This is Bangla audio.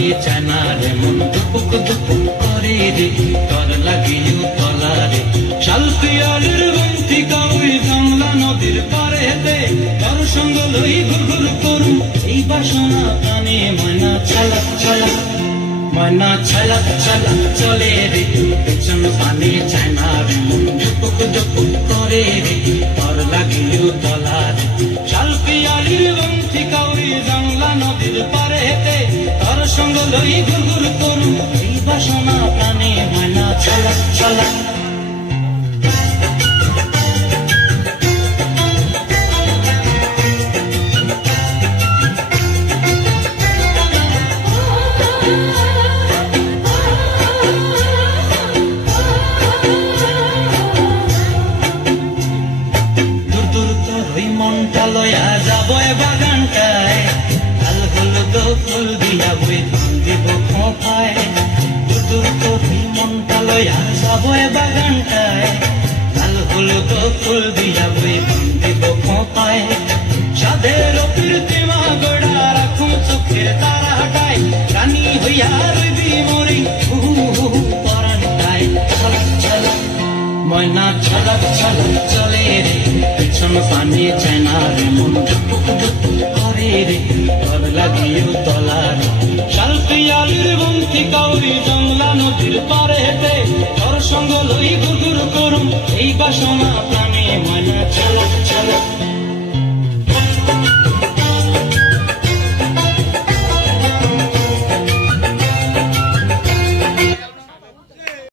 পানি চায় না রে মন দুপুক দুপুক করে রে তোর লাগিও তলা রে শাল পিয়ালির বন্তি কাউরি জংলা নদীর পারে হেতে তোর সঙ্গ লই ঘুরঘুর করুম এই বাসনা প্রাণে ময়না ছলক ছলক ময়না ছলক ছলক চলে রে পেছন পানি চায় না রে মন দুপুক দুপুক করে রে তোর লাগিও তলা রে শাল পিয়ালির বন্তি কাউরি জংলা নদীর পারে হেতে তোর সঙ্গ লই ঘুরঘুর করুম এই বাসনা প্রাণে ময়না ছলক ছলক মনটা লয়া যাব বাগানটায় লাল হলুদ ফুল দিয়া বই দিব খোঁপায় দূর করি মনটা লয়া যাব বাগানটায় লাল হলুদ ফুল দিয়া বই দিব খোঁপায় সাধের প্রীতিমা গড়া রাখুন চোখের তারা হাটায় রানী হইয়া রইবি মরি পরানটায় ছলক ছলক ময়না ছলক ছলক চলে রে পেছন পানি চায় না রে মন দুপুক দুপুক করে রে তোর লাগিও তলা রে শাল পিয়ালির বন্তি কাউরি জংলা নদীর পারে হেতে তোর সঙ্গ লই ঘুরঘুর করুম এই বাসনা প্রাণে ময়না ছলক ছলক